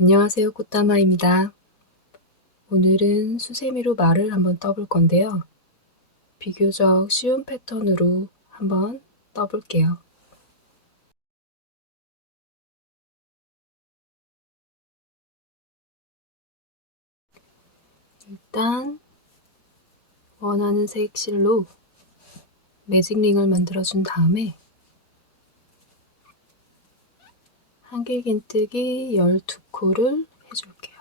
안녕하세요. 꽃다마입니다. 오늘은 수세미로 말을 한번 떠볼 건데요. 비교적 쉬운 패턴으로 한번 떠볼게요. 일단 원하는 색 실로 매직링을 만들어준 다음에 한길긴뜨기 12코를 해줄게요.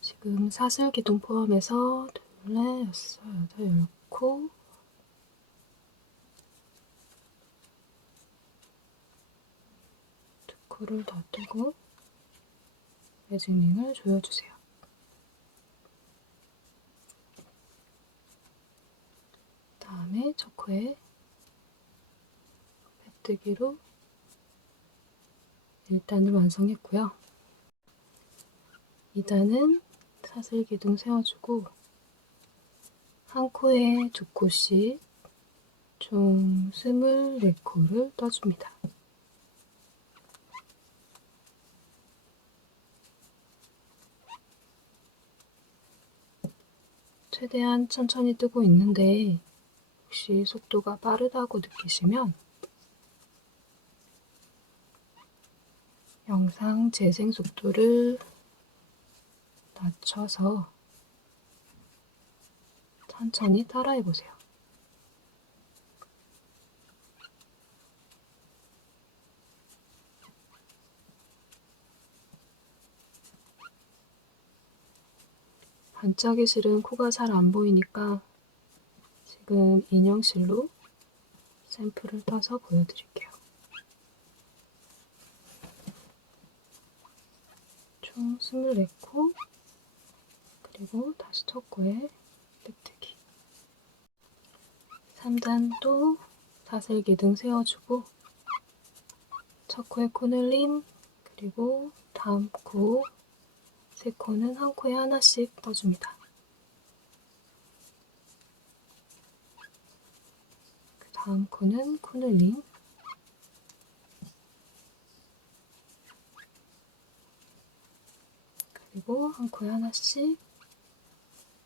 지금 사슬기둥 포함해서 둘, 넷, 여섯, 여덟, 10코, 두 코를 더 뜨고 매직링을 조여주세요. 다음에 첫 코에 빼뜨기로 1단을 완성했고요. 2단은 사슬기둥 세워주고 한 코에 2코씩 총 24코를 떠줍니다. 최대한 천천히 뜨고 있는데 혹시 속도가 빠르다고 느끼시면 영상 재생 속도를 낮춰서 천천히 따라해보세요. 반짝이 실은 코가 잘 안 보이니까 지금 인형실로 샘플을 따서 보여드릴게요. 총 24코, 그리고 다시 첫 코에 빼뜨기. 3단도 사슬기둥 세워주고 첫 코에 코늘림, 그리고 다음 코 3코는 한 코에 하나씩 떠줍니다. 그 다음 코는 코늘림, 그리고 한 코에 하나씩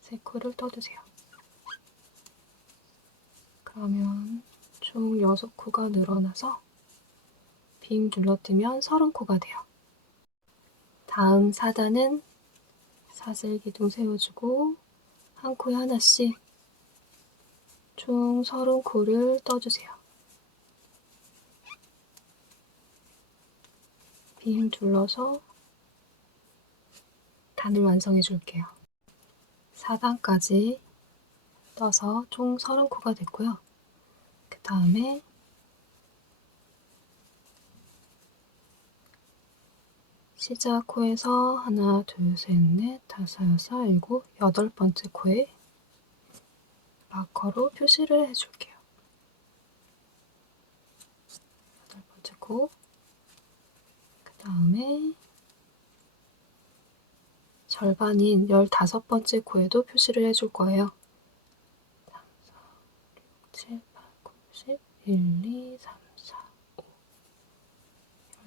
3코를 떠주세요. 그러면 총 6코가 늘어나서 빙 눌러뜨면 30코가 돼요. 다음 4단은 사슬기둥 세워주고 한 코에 하나씩 총 30코를 떠주세요. 빙 둘러서 단을 완성해 줄게요. 4단까지 떠서 총 30코가 됐고요. 그 다음에 시작 코에서 하나, 둘, 셋, 넷, 다섯, 여섯, 일곱, 8번째 코에 마커로 표시를 해줄게요. 8번째 코, 그 다음에 절반인 15번째 코에도 표시를 해줄 거예요. 3, 4, 5, 6, 7, 8, 9, 10, 1, 2, 3, 4, 5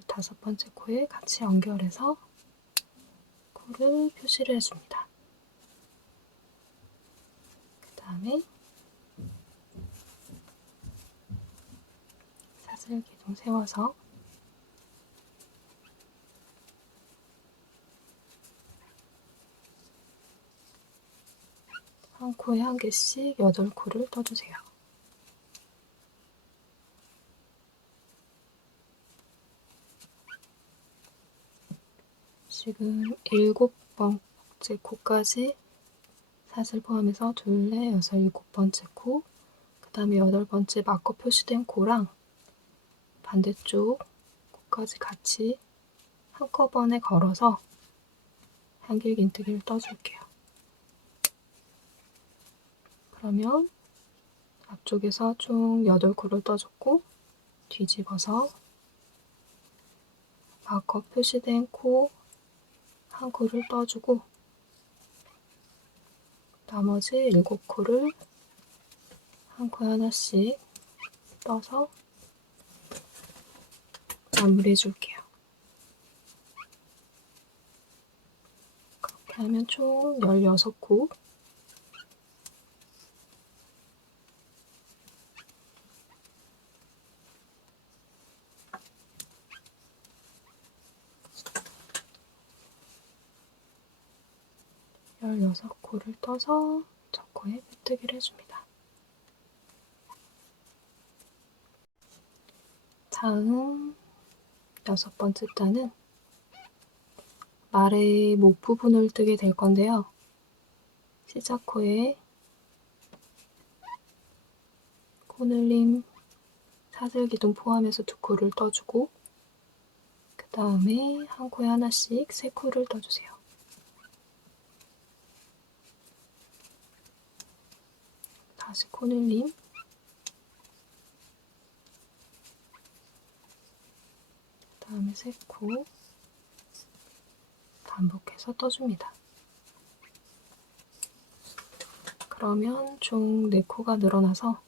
15번째 코에 같이 연결해서 코를 표시를 해줍니다. 그 다음에 사슬기둥 세워서 한 코에 한 개씩 8코를 떠주세요. 지금 7번째 코까지 사슬 포함해서 둘, 넷, 여섯, 7번째 코, 다음에 8번째 마커 표시된 코랑 반대쪽 코까지 같이 한꺼번에 걸어서 한길긴뜨기를 떠줄게요. 그러면 앞쪽에서 총 8코를 떠줬고 뒤집어서 마커 표시된 코 한 코를 떠주고 나머지 7코를 한 코에 하나씩 떠서 마무리해 줄게요. 그렇게 하면 총 16코 코를 떠서 첫 코에 빼뜨기를 해줍니다. 다음 6번째 단은 말의 목 부분을 뜨게 될 건데요. 시작코에 코늘림, 사슬기둥 포함해서 2코를 떠주고 그 다음에 한 코에 하나씩 3코를 떠주세요. 다시 코늘림, 그 다음에 3코 반복해서 떠줍니다. 그러면 총 4코가 늘어나서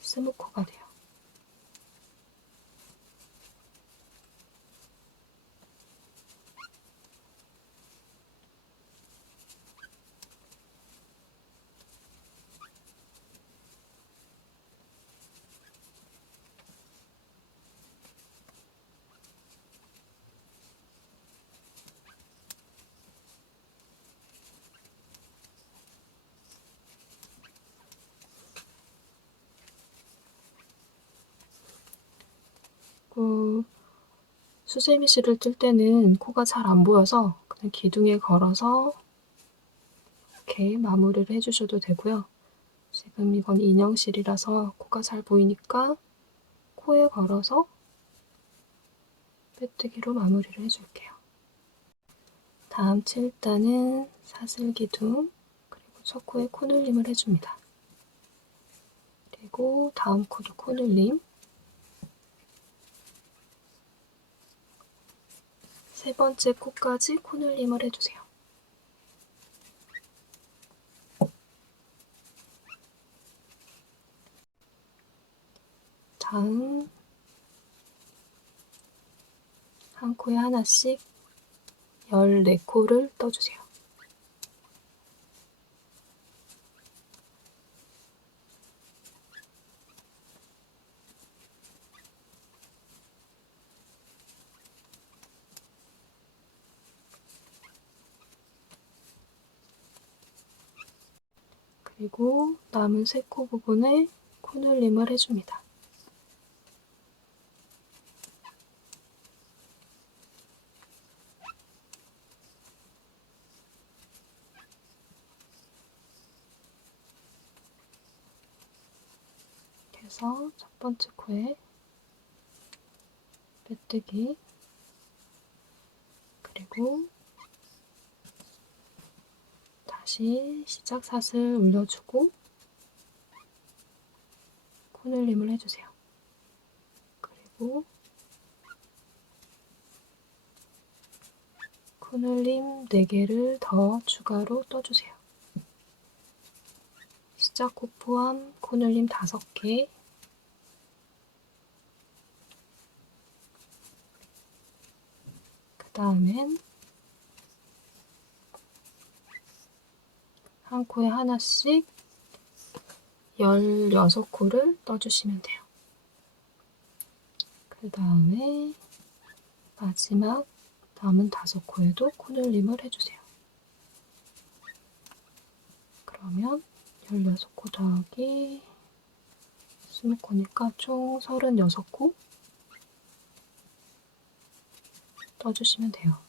20코가 돼요. 수세미실을 뜰 때는 코가 잘 안 보여서 그냥 기둥에 걸어서 이렇게 마무리를 해주셔도 되고요. 지금 이건 인형실이라서 코가 잘 보이니까 코에 걸어서 빼뜨기로 마무리를 해줄게요. 다음 7단은 사슬기둥, 그리고 첫 코에 코늘림을 해줍니다. 그리고 다음 코도 코늘림, 세 번째 코까지 코늘림을 해주세요. 다음 한 코에 하나씩 14코를 떠주세요. 그리고 남은 3코 부분에 코늘림을 해줍니다. 그래서 첫 번째 코에 빼뜨기, 그리고 다시 시작 사슬 올려주고 코늘림을 해주세요. 그리고 코늘림 4개를 더 추가로 떠주세요. 시작 코 포함 코늘림 5개, 그 다음엔 한 코에 하나씩 16코를 떠주시면 돼요. 그 다음에 마지막 남은 5코에도 코늘림을 해주세요. 그러면 16코 더하기 20코니까 총 36코 떠주시면 돼요.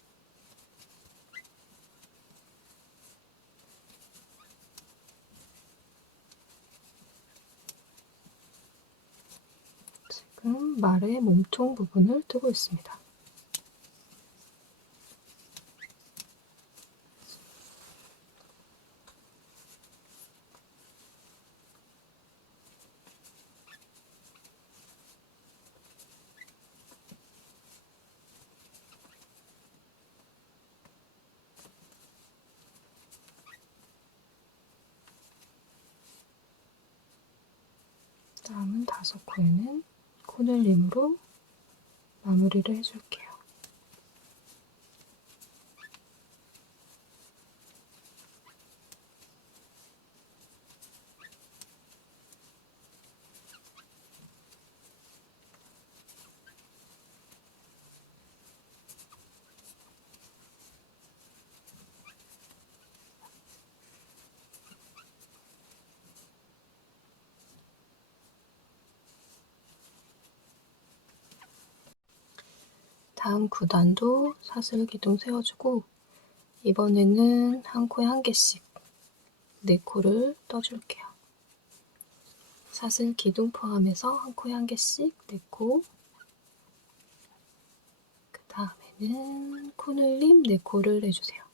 지금 말의 몸통 부분을 뜨고 있습니다. 다음은 5코에는 코늘림으로 마무리를 해줄게요. 다음 9단도 사슬 기둥 세워주고 이번에는 한 코에 한 개씩 4코를 떠줄게요. 사슬 기둥 포함해서 한 코에 한 개씩 4코, 그 다음에는 코늘림 4코를 해주세요.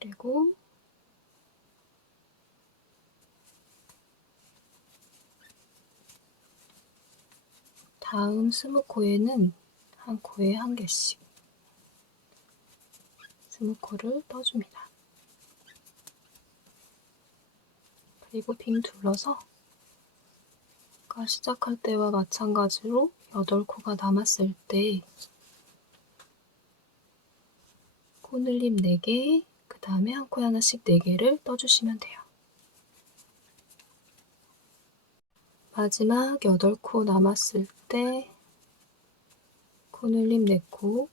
그리고 다음 20코에는 한 코에 한 개씩 20코를 떠줍니다. 그리고 빙 둘러서 아까 시작할 때와 마찬가지로 8코가 남았을 때 코늘림 4개, 그 다음에 한 코에 하나씩 4개를 떠주시면 돼요. 마지막 8코 남았을 때 코늘림 4코,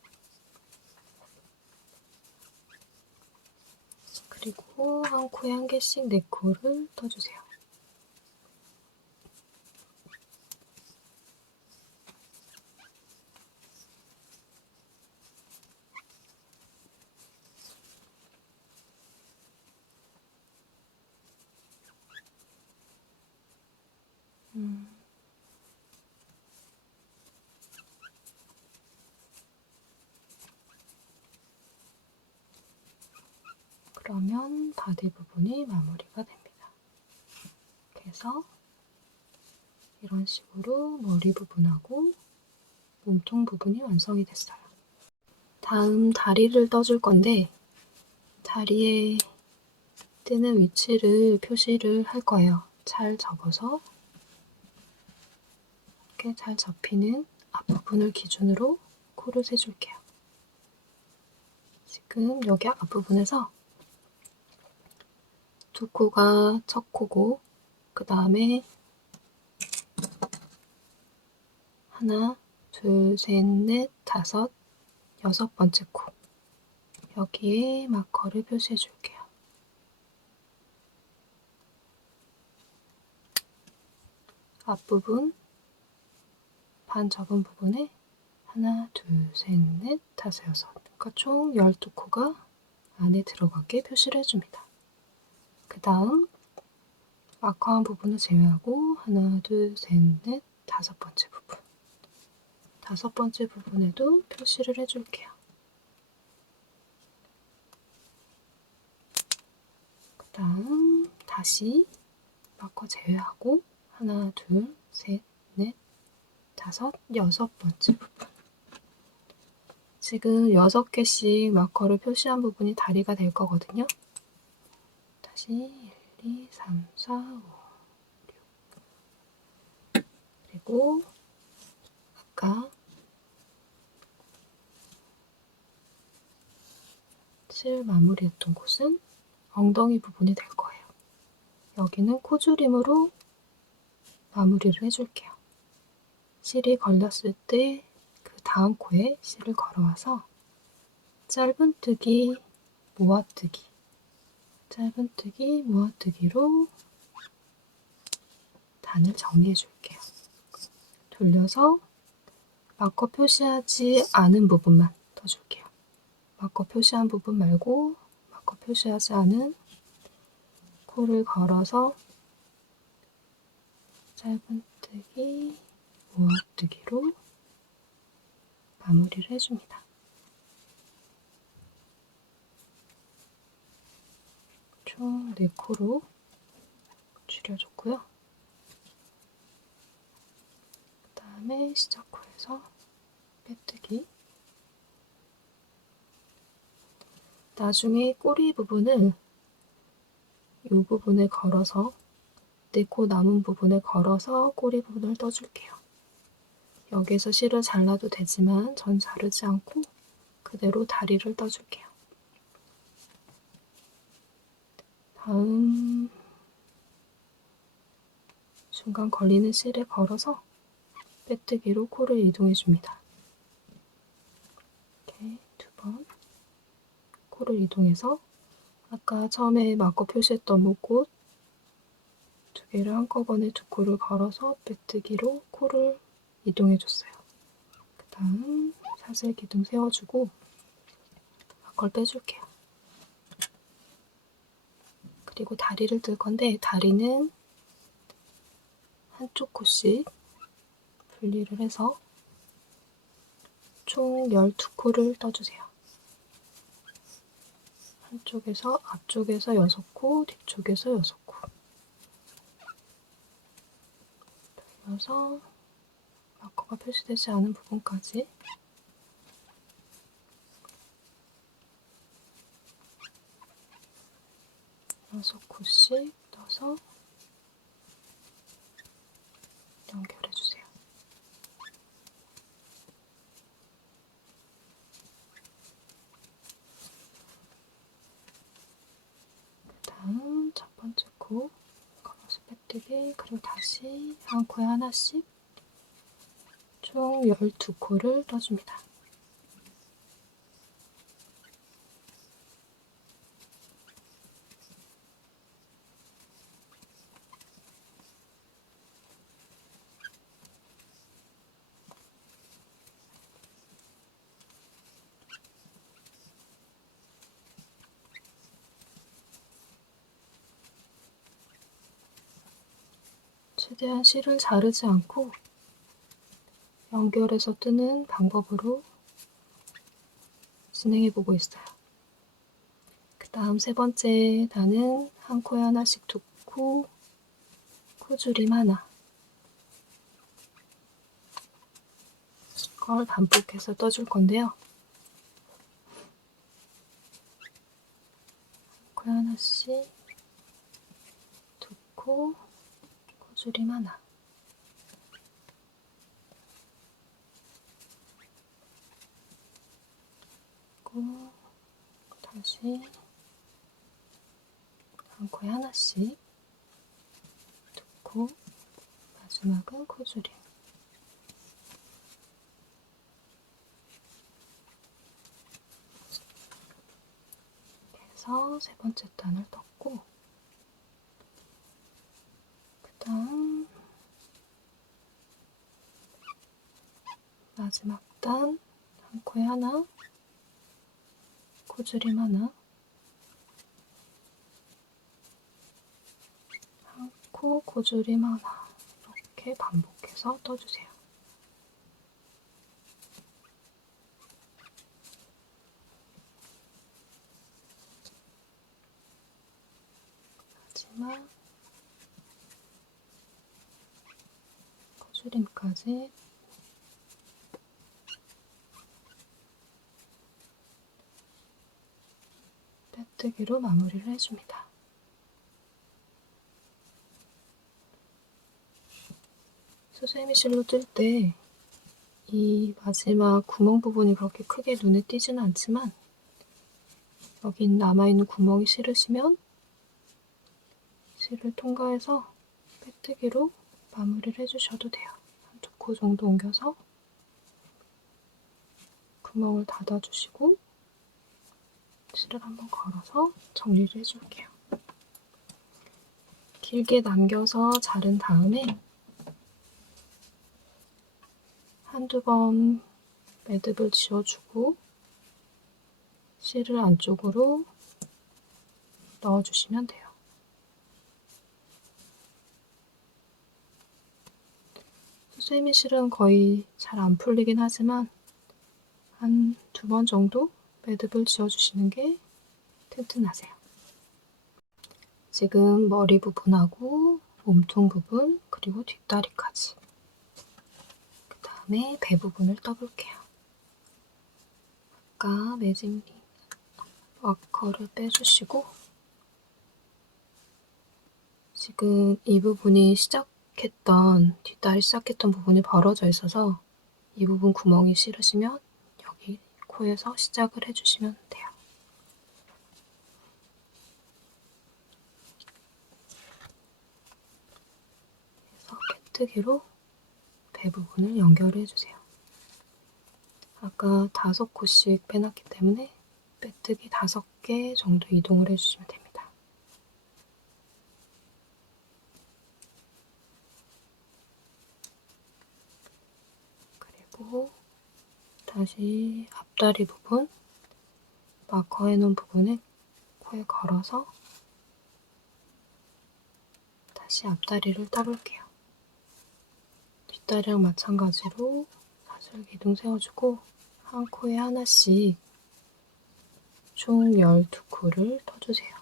그리고 한 코에 한 개씩 4코를 떠주세요. 그러면 바디 부분이 마무리가 됩니다. 그래서 이런 식으로 머리 부분하고 몸통 부분이 완성이 됐어요. 다음 다리를 떠줄 건데 다리에 뜨는 위치를 표시를 할 거예요. 잘 접어서 이렇게 잘 접히는 앞부분을 기준으로 코를 세줄게요. 지금 여기 앞부분에서 2코가 첫 코고 그 다음에 하나, 둘, 셋, 넷, 다섯, 6번째 코 여기에 마커를 표시해 줄게요. 앞부분 반 접은 부분에 하나, 둘, 셋, 넷, 다섯, 6 그러니까 총 12코가 안에 들어가게 표시를 해줍니다. 그 다음 마커한 부분을 제외하고 하나, 둘, 셋, 넷, 5번째 부분 5번째 부분에도 표시를 해줄게요. 그 다음 다시 마커 제외하고 하나, 둘, 셋, 넷, 5, 6번째 부분 지금 6개씩 마커를 표시한 부분이 다리가 될 거거든요. 다시 1, 2, 3, 4, 5, 6 그리고 아까 실 마무리했던 곳은 엉덩이 부분이 될 거예요. 여기는 코줄임으로 마무리를 해줄게요. 실이 걸렸을 때 그 다음 코에 실을 걸어와서 짧은뜨기, 모아뜨기, 짧은뜨기, 모아뜨기로 단을 정리해 줄게요. 돌려서 마커 표시하지 않은 부분만 떠줄게요. 마커 표시한 부분 말고 마커 표시하지 않은 코를 걸어서 짧은뜨기, 모아뜨기로 마무리를 해줍니다. 총 4코로 줄여줬고요. 그 다음에 시작코에서 빼뜨기. 나중에 꼬리 부분을 이 부분에 걸어서 4코 남은 부분에 걸어서 꼬리 부분을 떠줄게요. 여기에서 실을 잘라도 되지만 전 자르지 않고 그대로 다리를 떠줄게요. 다음 중간 걸리는 실에 걸어서 빼뜨기로 코를 이동해줍니다. 이렇게 2번 코를 이동해서 아까 처음에 마커 표시했던 목꽃 2개를 한꺼번에 2코를 걸어서 빼뜨기로 코를 이동해줬어요. 그 다음 사슬 기둥 세워주고 마커를 빼줄게요. 그리고 다리를 뜰 건데 다리는 한쪽 코씩 분리를 해서 총 12코를 떠주세요. 한쪽에서 앞쪽에서 6코, 뒤쪽에서 6코 돌려서 마커가 표시되지 않은 부분까지 6코씩 떠서 연결해주세요. 그 다음 첫 번째 코 걸어서 빼뜨기, 그리고 다시 한 코에 하나씩 총 12코를 떠줍니다. 최대한 실을 자르지 않고 연결해서 뜨는 방법으로 진행해보고 있어요. 그 다음 세 번째 단은 한 코에 하나씩 2코, 코줄임 하나 걸 반복해서 떠줄 건데요. 한 코에 하나씩 2코, 코줄임 하나 그리고 다시 한 코에 하나씩 2코, 마지막은 코줄임. 이렇게 해서 세 번째 단을 떴고 그 다음 마지막 단 한 코에 하나, 코줄임 하나, 한 코, 코줄임 하나 이렇게 반복해서 떠주세요. 마지막 코줄임까지 빼뜨기로 마무리를 해줍니다. 수세미 실로 뜰 때 이 마지막 구멍 부분이 그렇게 크게 눈에 띄지는 않지만 여기 남아있는 구멍이 싫으시면 실을 통과해서 빼뜨기로 마무리를 해주셔도 돼요. 한 2코 정도 옮겨서 구멍을 닫아주시고 실을 한번 걸어서 정리를 해줄게요. 길게 남겨서 자른 다음에 한두 번 매듭을 지어주고 실을 안쪽으로 넣어주시면 돼요. 수세미 실은 거의 잘 안 풀리긴 하지만 한 2번 정도 매듭을 지어주시는 게 튼튼하세요. 지금 머리 부분하고 몸통 부분 그리고 뒷다리까지 그 다음에 배 부분을 떠볼게요. 아까 매직리 마커를 빼주시고 지금 이 부분이 뒷다리 시작했던 부분이 벌어져 있어서 이 부분 구멍이 싫으시면 여기 코에서 시작을 해주시면 돼요. 그래서 개뜨기로 배 부분을 연결해주세요. 아까 5코씩 빼놨기 때문에 빼뜨기 5개 정도 이동을 해주시면 됩니다. 그리고 다시 앞다리 부분, 마커 해놓은 부분을 코에 걸어서 다시 앞다리를 떠볼게요. 뒷다리랑 마찬가지로 사슬 기둥 세워주고 한 코에 하나씩 총 12코를 떠주세요.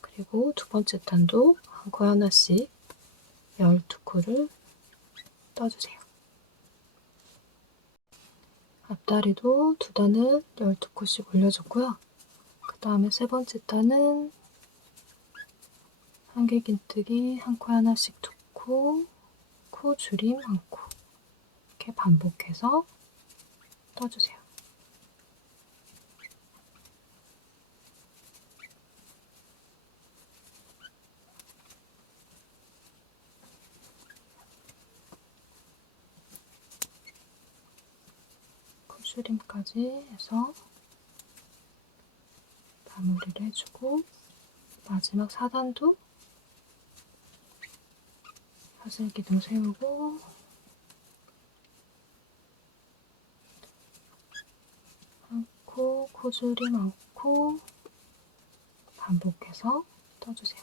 그리고 두 번째 단도 한 코에 하나씩 12코를 떠주세요. 앞다리도 두 단은 12코씩 올려줬고요. 그 다음에 세 번째 단은 한길긴뜨기 한 코에 하나씩 2코, 코 줄임 1코 이렇게 반복해서 떠주세요. 코줄임까지 해서 마무리를 해주고 마지막 4단도 사슬 기둥 세우고 코, 코줄임 1코 반복해서 떠주세요.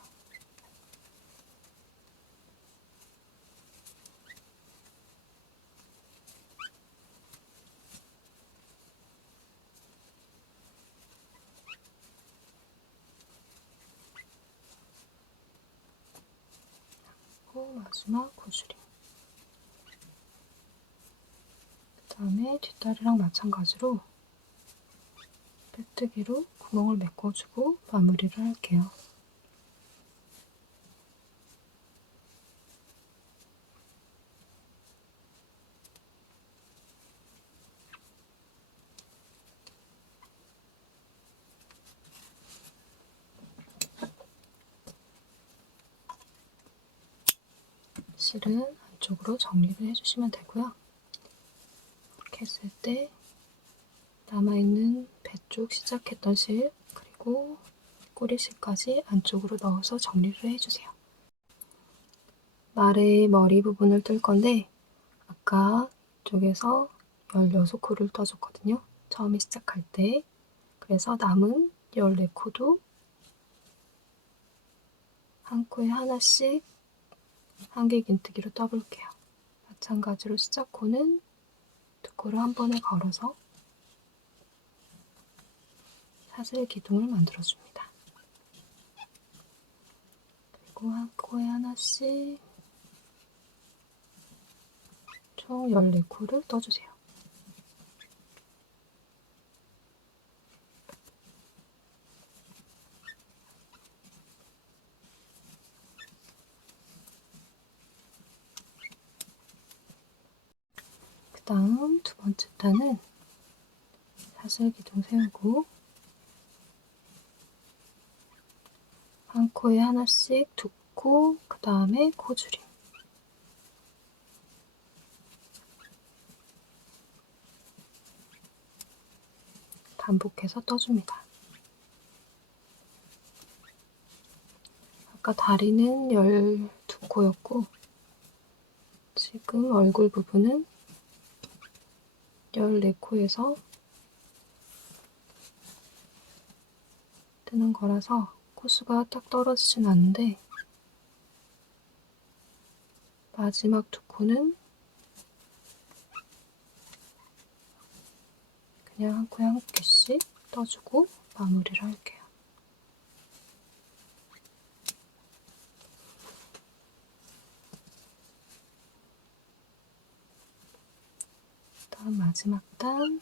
마지막 코줄임. 그 다음에 뒷다리랑 마찬가지로 빼뜨기로 구멍을 메꿔주고 마무리를 할게요. 실은 안쪽으로 정리를 해주시면 되고요. 이렇게 했을 때 남아있는 배 쪽 시작했던 실 그리고 꼬리실까지 안쪽으로 넣어서 정리를 해주세요. 말의 머리 부분을 뜰 건데 아까 이쪽에서 16코를 떠줬거든요. 처음에 시작할 때. 그래서 남은 14코도 한 코에 하나씩 한길긴뜨기로 떠볼게요. 마찬가지로 시작코는 2코를 한 번에 걸어서 사슬 기둥을 만들어줍니다. 그리고 한 코에 하나씩 총 14코를 떠주세요. 그 다음 두 번째 단은 사슬 기둥 세우고 한 코에 하나씩 2코, 그 다음에 코줄임. 반복해서 떠줍니다. 아까 다리는 12코였고 지금 얼굴 부분은 14코에서 뜨는 거라서 코수가 딱 떨어지진 않는데 마지막 2코는 그냥 한 코에 한 개씩 떠주고 마무리를 할게요. 다음 마지막 단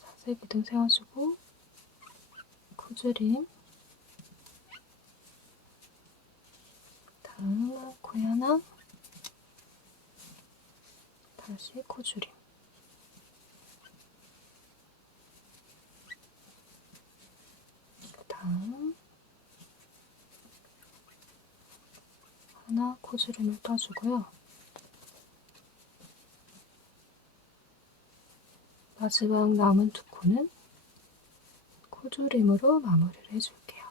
사슬 기둥 세워주고 코줄임, 다음 코에 하나, 다시 코줄임, 그 다음 하나 코줄임을 떠주고요. 마지막 남은 2코는 코줄임으로 마무리를 해줄게요.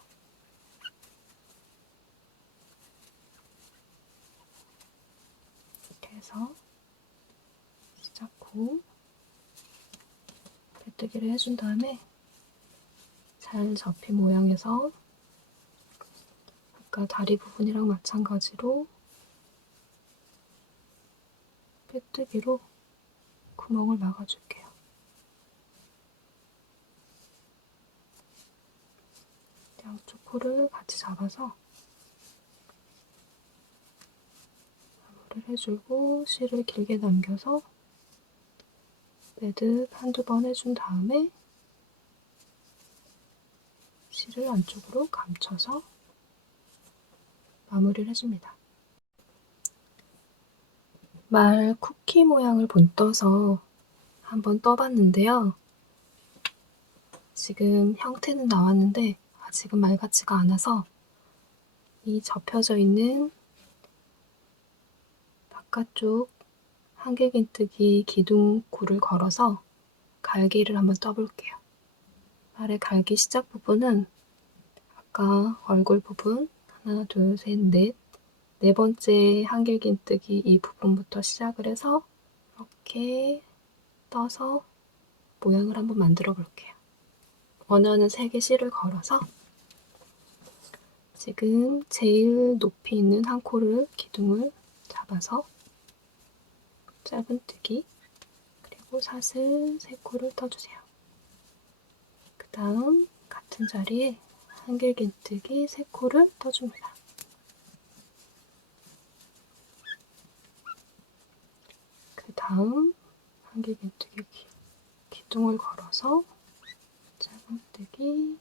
이렇게 해서 시작코 빼뜨기를 해준 다음에 잘 접힌 모양에서 아까 다리 부분이랑 마찬가지로 빼뜨기로 구멍을 막아줄게요. 양쪽 코를 같이 잡아서 마무리를 해주고 실을 길게 남겨서 매듭 한두 번 해준 다음에 실을 안쪽으로 감춰서 마무리를 해줍니다. 말 쿠키 모양을 본떠서 한번 떠봤는데요. 지금 형태는 나왔는데 아직은 말 같지가 않아서 이 접혀져 있는 바깥쪽 한길긴뜨기 기둥코를 걸어서 갈기를 한번 떠볼게요. 말의 갈기 시작 부분은 아까 얼굴 부분 하나, 둘, 셋, 넷, 네 번째 한길긴뜨기 이 부분부터 시작을 해서 이렇게 떠서 모양을 한번 만들어 볼게요. 원하는 색의 실을 걸어서 지금 제일 높이 있는 한 코를 기둥을 잡아서 짧은뜨기 그리고 사슬 3코를 떠주세요. 그 다음 같은 자리에 한길긴뜨기 3코를 떠줍니다. 그 다음 한길긴뜨기 기둥을 걸어서 짧은뜨기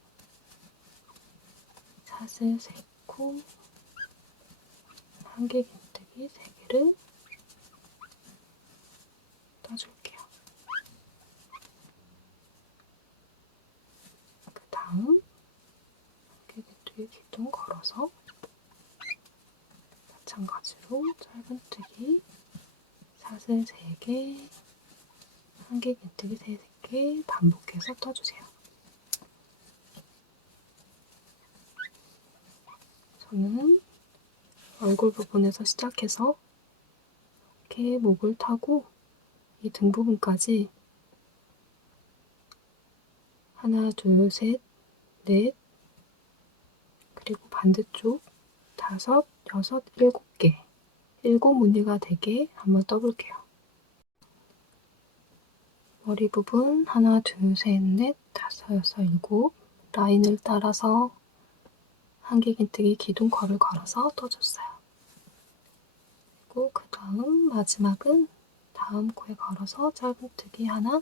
사슬 3코 한길긴뜨기 3개를 떠줄게요. 그 다음 한길긴뜨기 기둥 걸어서 마찬가지로 짧은뜨기 사슬 3개 한길긴뜨기 3개 반복해서 떠주세요. 저는 얼굴 부분에서 시작해서 이렇게 목을 타고 이 등 부분까지 하나, 둘, 셋, 넷, 그리고 반대쪽 5, 6, 7개 7무늬가 되게 한번 떠볼게요. 머리 부분 하나, 둘, 셋, 넷, 5, 6, 7 라인을 따라서 한길긴뜨기 기둥컬을 걸어서 떠줬어요. 그리고 그 다음 마지막은 다음 코에 걸어서 짧은뜨기 하나,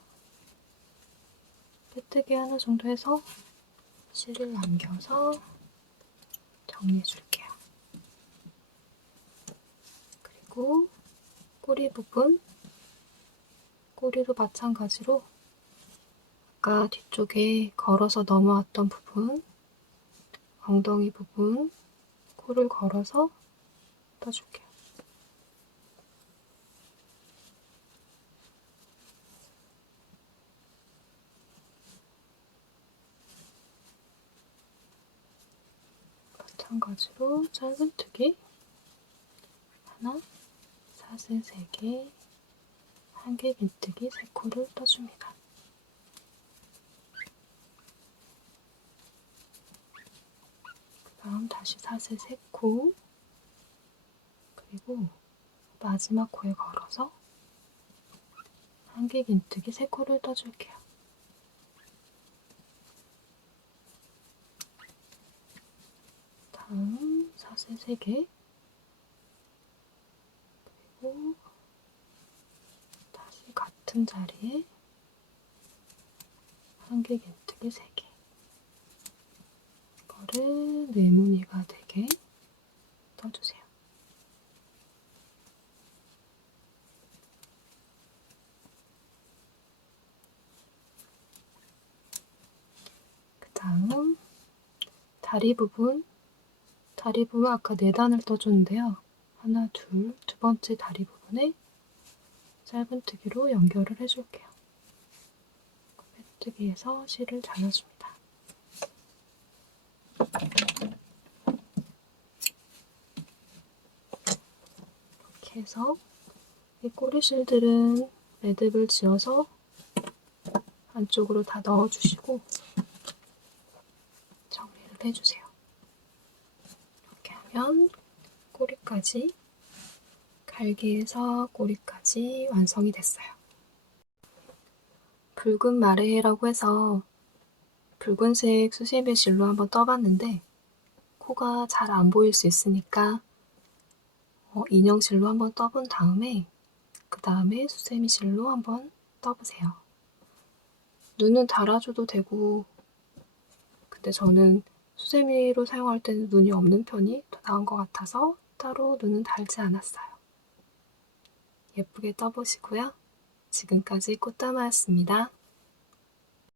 빼뜨기 하나 정도 해서 실을 남겨서 정리해줄게요. 그리고 꼬리 부분, 꼬리도 마찬가지로 아까 뒤쪽에 걸어서 넘어왔던 부분, 엉덩이 부분, 코를 걸어서 떠줄게요. 마찬가지로 짧은뜨기 하나, 사슬 3개, 한개 긴뜨기 3코를 떠줍니다. 그 다음 다시 사슬 3코, 그리고 마지막 코에 걸어서 한개 긴뜨기 3코를 떠줄게요. 다음 사슬 3개, 그리고 다시 같은 자리에 한개 긴뜨기 3개, 이거를 네모니가 되게 떠주세요. 그 다음 다리 부분 아까 4단을 떠줬는데요. 하나, 둘, 두 번째 다리 부분에 짧은뜨기로 연결을 해줄게요. 빼뜨기에서 실을 잘라줍니다. 이렇게 해서 이 꼬리실들은 매듭을 지어서 안쪽으로 다 넣어주시고 정리를 해주세요. 이렇게 하면 꼬리까지, 갈기에서 꼬리까지 완성이 됐어요. 붉은 마레라고 해서 붉은색 수세미 실로 한번 떠봤는데 코가 잘 안 보일 수 있으니까 인형 실로 한번 떠본 다음에 그 다음에 수세미 실로 한번 떠보세요. 눈은 달아줘도 되고, 근데 저는 수세미로 사용할 때는 눈이 없는 편이 더 나은 것 같아서 따로 눈은 달지 않았어요. 예쁘게 떠보시고요. 지금까지 꽃다마였습니다.